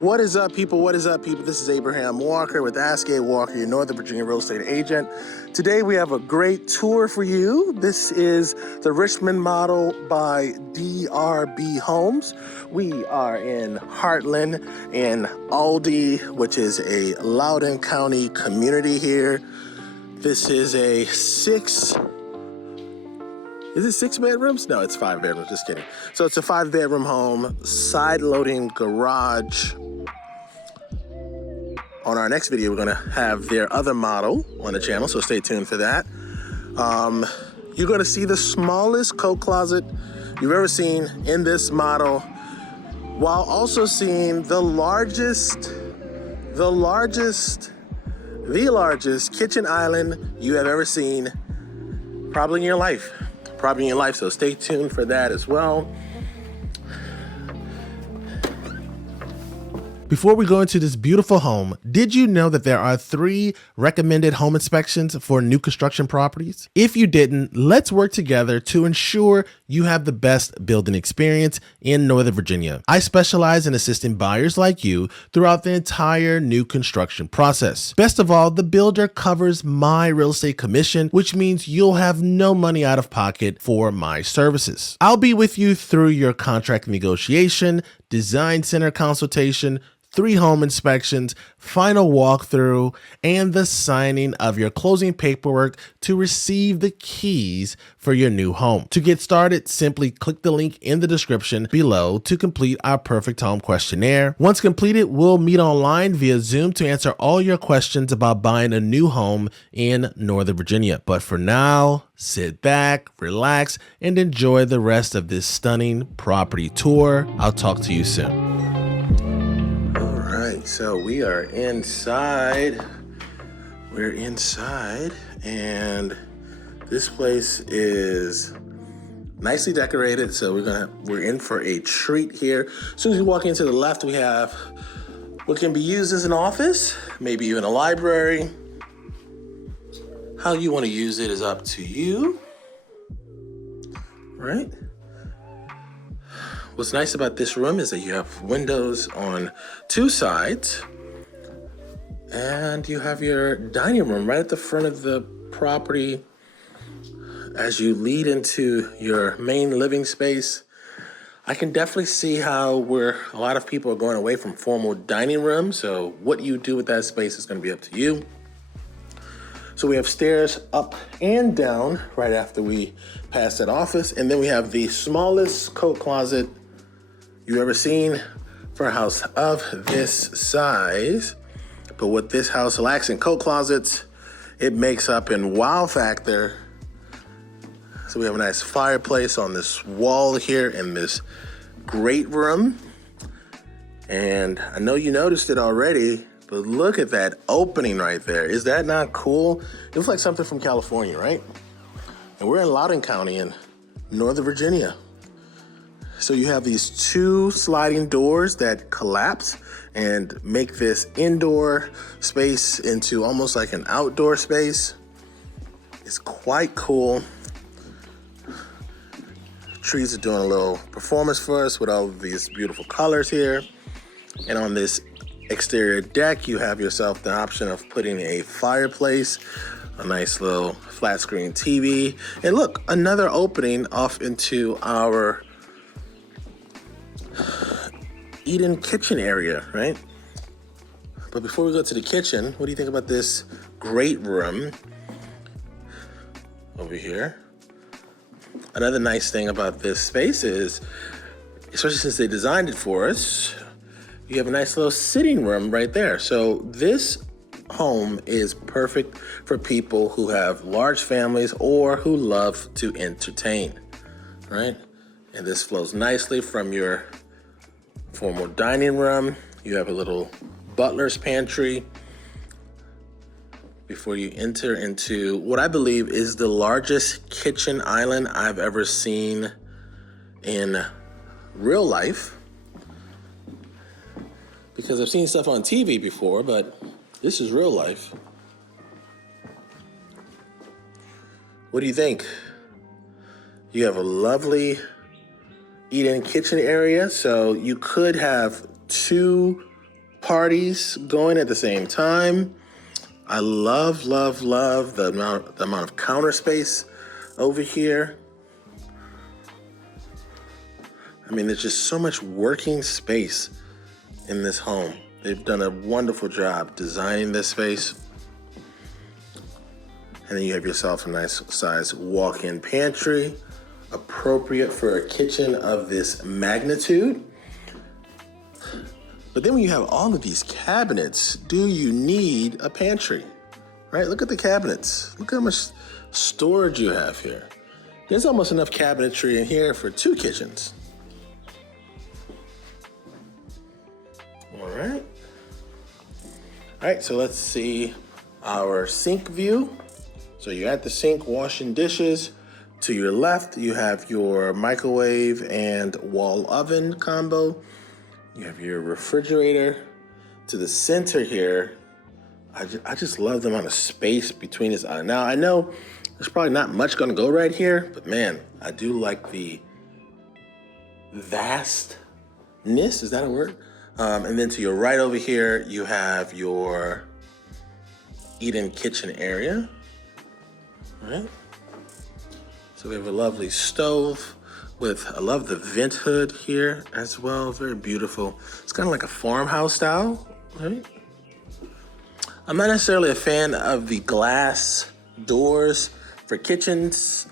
What is up, people? What is up, people? This is Abraham Walker with Ask A Walker, your Northern Virginia real estate agent. Today we have a great tour for you. This is the Richmond model by DRB Homes. We are in Hartland in Aldie, which is a Loudoun County community here. This is a six bedrooms? No, it's 5 bedrooms, just kidding. So it's a 5-bedroom home, side loading garage. On our next video, we're gonna have their other model on the channel, so stay tuned for that. You're gonna see the smallest coat closet you've ever seen in this model, while also seeing the largest kitchen island you have ever seen, probably in your life. So stay tuned for that as well. Before we go into this beautiful home, did you know that there are 3 recommended home inspections for new construction properties? If you didn't, let's work together to ensure you have the best building experience in Northern Virginia. I specialize in assisting buyers like you throughout the entire new construction process. Best of all, the builder covers my real estate commission, which means you'll have no money out of pocket for my services. I'll be with you through your contract negotiation, design center consultation, 3 home inspections, final walkthrough, and the signing of your closing paperwork to receive the keys for your new home. To get started, simply click the link in the description below to complete our Perfect Home Questionnaire. Once completed, we'll meet online via Zoom to answer all your questions about buying a new home in Northern Virginia. But for now, sit back, relax, and enjoy the rest of this stunning property tour. I'll talk to you soon. So we are inside. We're inside, and this place is nicely decorated. So we're in for a treat here. As soon as you walk into the left, we have what can be used as an office, maybe even a library. How you want to use it is up to you, right? What's nice about this room is that you have windows on 2 sides, and you have your dining room right at the front of the property as you lead into your main living space. I can definitely see how a lot of people are going away from formal dining rooms, so what you do with that space is going to be up to you. So we have stairs up and down right after we pass that office, and then we have the smallest coat closet you've ever seen for a house of this size. But what this house lacks in coat closets, it makes up in wow factor. So we have a nice fireplace on this wall here in this great room. And I know you noticed it already, but look at that opening right there. Is that not cool? It looks like something from California, right? And we're in Loudoun County in Northern Virginia. So you have these 2 sliding doors that collapse and make this indoor space into almost like an outdoor space. It's quite cool. Trees are doing a little performance for us with all of these beautiful colors here. And on this exterior deck, you have yourself the option of putting a fireplace, a nice little flat screen TV, and look, another opening off into our eat-in kitchen area, right? But before we go to the kitchen, what do you think about this great room over here? Another nice thing about this space is, especially since they designed it for us, you have a nice little sitting room right there. So this home is perfect for people who have large families or who love to entertain, right? And this flows nicely from your formal dining room. You have a little butler's pantry before you enter into what I believe is the largest kitchen island I've ever seen in real life. Because I've seen stuff on TV before, but this is real life. What do you think? You have a lovely eat-in kitchen area, so you could have 2 parties going at the same time. I love, love, love the amount of counter space over here. I mean, there's just so much working space in this home. They've done a wonderful job designing this space. And then you have yourself a nice size walk-in pantry, appropriate for a kitchen of this magnitude. But then when you have all of these cabinets, do you need a pantry? Right, look at the cabinets. Look how much storage you have here. There's almost enough cabinetry in here for 2 kitchens. All right, so let's see our sink view. So you're at the sink washing dishes. To your left, you have your microwave and wall oven combo. You have your refrigerator. To the center here, I just love the amount of space between this. Now, I know there's probably not much gonna go right here, but man, I do like the vastness, is that a word? And then to your right over here, you have your eat-in kitchen area. All right. So we have a lovely stove with, I love the vent hood here as well. Very beautiful. It's kind of like a farmhouse style, right? I'm not necessarily a fan of the glass doors for kitchens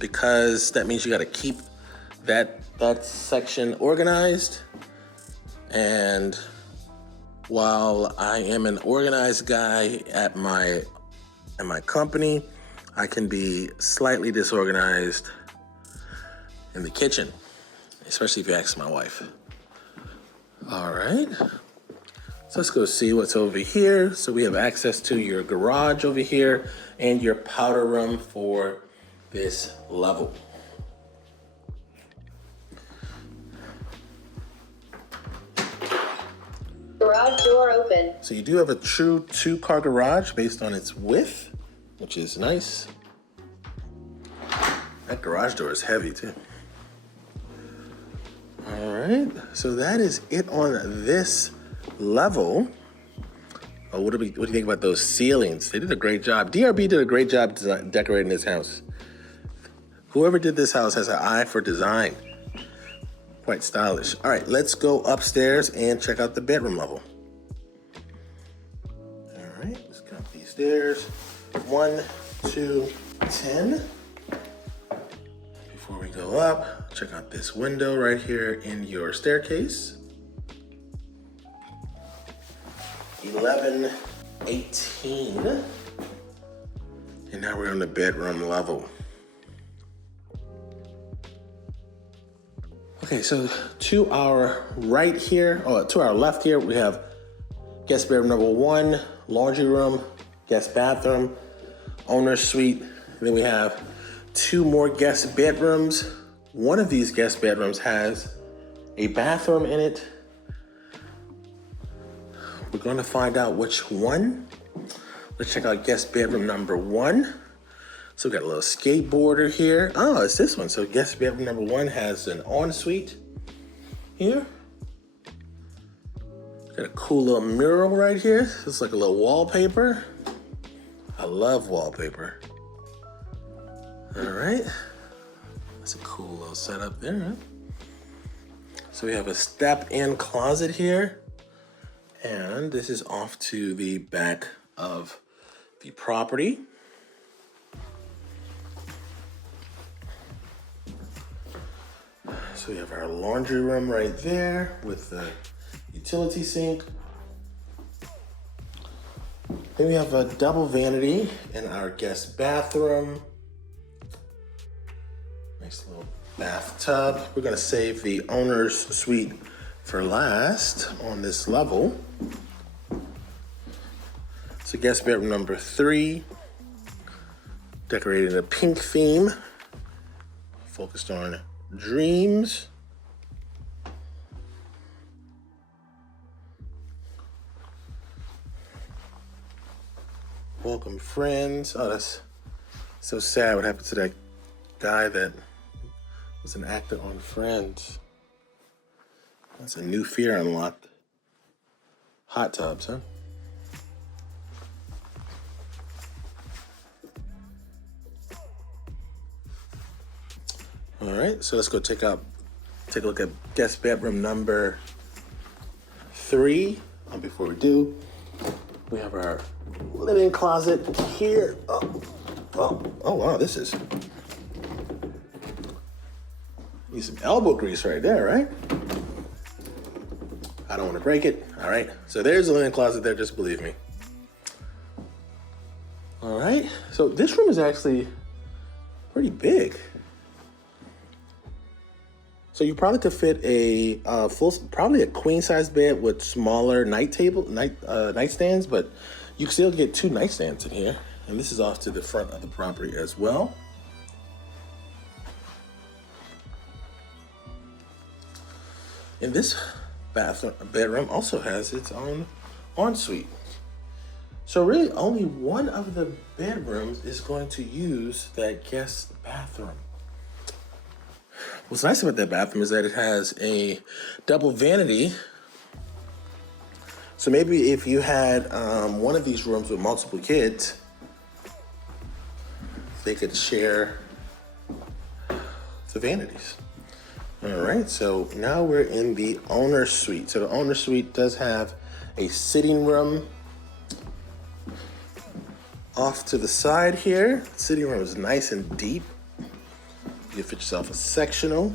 because that means you got to keep that section organized. And while I am an organized guy at my company, I can be slightly disorganized in the kitchen, especially if you ask my wife. All right, so let's go see what's over here. So we have access to your garage over here and your powder room for this level. Garage door open. So you do have a true 2-car garage based on its width, which is nice. That garage door is heavy too. All right, so that is it on this level. Oh, what do you think about those ceilings? They did a great job. DRB did a great job decorating this house. Whoever did this house has an eye for design. Quite stylish. All right, let's go upstairs and check out the bedroom level. All right, let's count these stairs. 1, 2, 10. Before we go up, check out this window right here in your staircase. 11, 18. And now we're on the bedroom level. Okay, so to our right here, or to our left here, we have guest bedroom number 1, laundry room, guest bathroom, owner's suite. And then we have 2 more guest bedrooms. One of these guest bedrooms has a bathroom in it. We're going to find out which one. Let's check out guest bedroom number 1. So we got a little skateboarder here. Oh, it's this one. So guest bedroom number 1 has an ensuite here. Got a cool little mural right here. It's like a little wallpaper. I love wallpaper. All right. That's a cool little setup there, huh? So we have a step-in closet here. And this is off to the back of the property. So we have our laundry room right there with the utility sink. Then we have a double vanity in our guest bathroom. Nice little bathtub. We're gonna save the owner's suite for last on this level. So guest bedroom number 3, decorated in a pink theme, focused on dreams. Welcome friends. Oh, that's so sad what happened to that guy that was an actor on Friends. That's a new fear unlocked. Hot tubs, huh? All right, so let's go take a look at guest bedroom number 3. Before we do, we have our linen closet here. Oh wow, this is, need some elbow grease right there, right? I don't want to break it. All right, so there's the linen closet there, just believe me. All right, so this room is actually pretty big. So you probably could fit a probably a queen size bed with smaller nightstands, but you can still get 2 nightstands in here. And this is off to the front of the property as well. And this bedroom also has its own ensuite. So really only one of the bedrooms is going to use that guest bathroom. What's nice about that bathroom is that it has a double vanity. So maybe if you had one of these rooms with multiple kids, they could share the vanities. All right, so now we're in the owner's suite. So the owner's suite does have a sitting room off to the side here. The sitting room is nice and deep. You can fit yourself a sectional.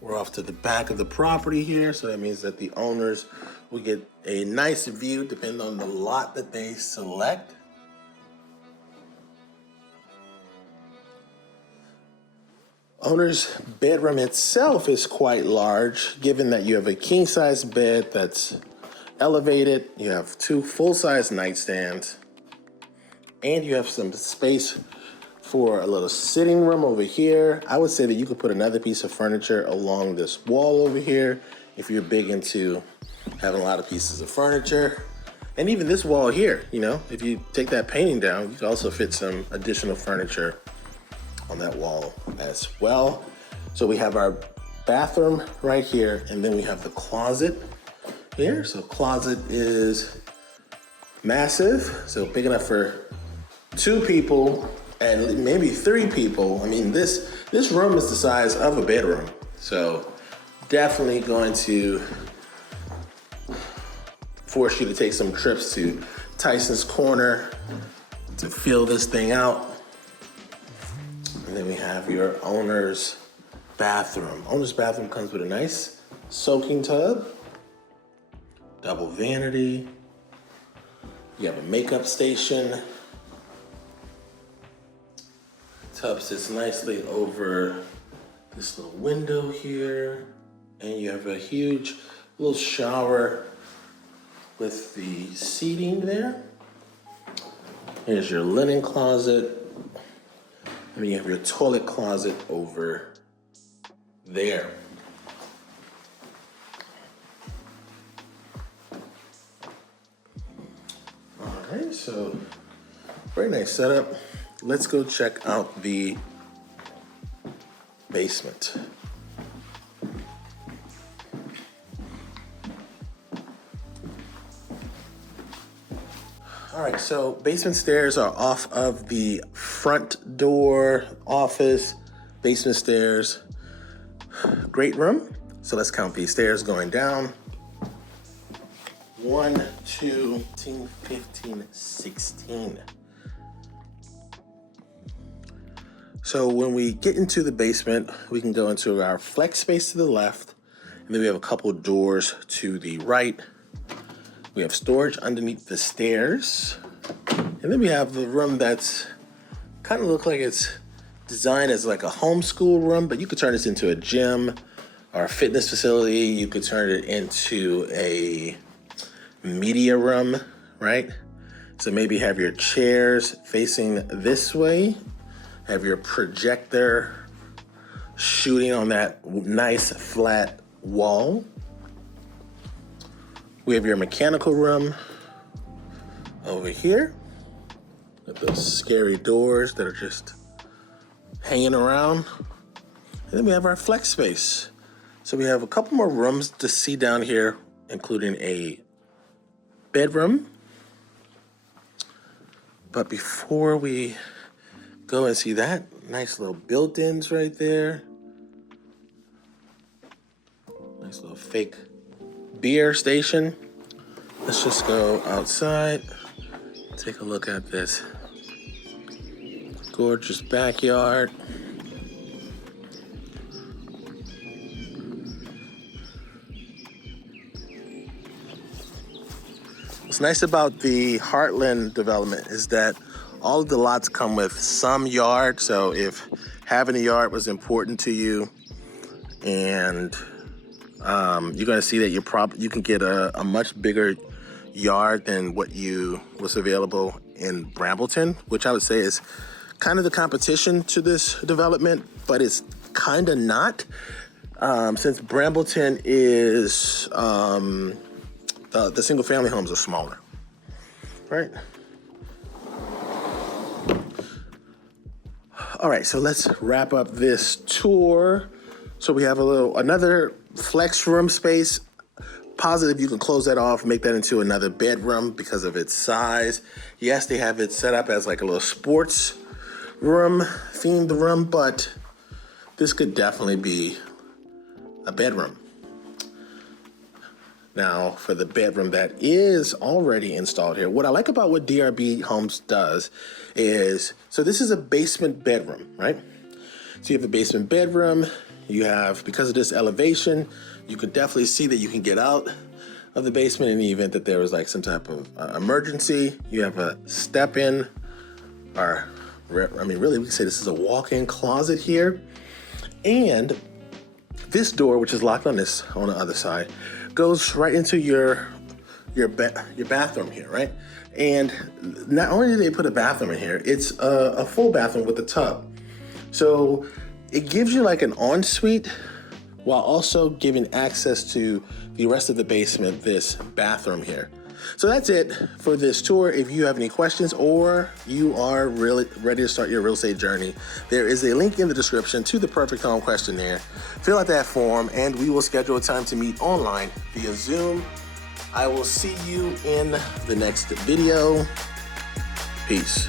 We're off to the back of the property here, so that means that the owners will get a nice view depending on the lot that they select. Owner's bedroom itself is quite large, given that you have a king-size bed that's elevated, you have 2 full-size nightstands, and you have some space for a little sitting room over here. I would say that you could put another piece of furniture along this wall over here if you're big into having a lot of pieces of furniture. And even this wall here, you know, if you take that painting down, you can also fit some additional furniture on that wall as well. So we have our bathroom right here, and then we have the closet here. So closet is massive, so big enough for 2 people and maybe 3 people. I mean, this room is the size of a bedroom. So definitely going to force you to take some trips to Tyson's Corner to fill this thing out. And then we have your owner's bathroom. Owner's bathroom comes with a nice soaking tub, double vanity. You have a makeup station. Tub sits nicely over this little window here. And you have a huge little shower with the seating there. Here's your linen closet. And then you have your toilet closet over there. All right, so very nice setup. Let's go check out the basement. All right, so basement stairs are off of the front door office. Basement stairs, great room. So let's count these stairs going down. 1, 2, 15, 16. So when we get into the basement, we can go into our flex space to the left, and then we have a couple doors to the right. We have storage underneath the stairs, and then we have the room that's kind of look like it's designed as like a homeschool room, but you could turn this into a gym or a fitness facility. You could turn it into a media room, right? So maybe have your chairs facing this way, have your projector shooting on that nice flat wall. We have your mechanical room over here with those scary doors that are just hanging around. And then we have our flex space. So we have a couple more rooms to see down here, including a bedroom. But before we go and see that, nice little built-ins right there. Nice little fake beer station. Let's just go outside, take a look at this gorgeous backyard. What's nice about the Hartland development is that all of the lots come with some yard. So if having a yard was important to you, and you're gonna see that you can get a much bigger yard than what was available in Brambleton, which I would say is kind of the competition to this development, but it's kind of not, since Brambleton is the single family homes are smaller, right? All right, so let's wrap up this tour. So we have another flex room space. Positive you can close that off, make that into another bedroom because of its size. Yes, they have it set up as like a little sports room, themed room, but this could definitely be a bedroom. Now, for the bedroom that is already installed here, what I like about what DRB Homes does is, so this is a basement bedroom, right? So you have a basement bedroom, you have, because of this elevation, you could definitely see that you can get out of the basement in the event that there was like some type of emergency. You have a step in, or I mean, really we can say this is a walk-in closet here. And this door, which is locked on the other side, goes right into your bathroom here, right? And not only do they put a bathroom in here, it's a full bathroom with a tub. So it gives you like an ensuite while also giving access to the rest of the basement, this bathroom here. So that's it for this tour. If you have any questions or you are really ready to start your real estate journey, there is a link in the description to the Perfect Home Questionnaire. Fill out that form and we will schedule a time to meet online via Zoom. I will see you in the next video. Peace.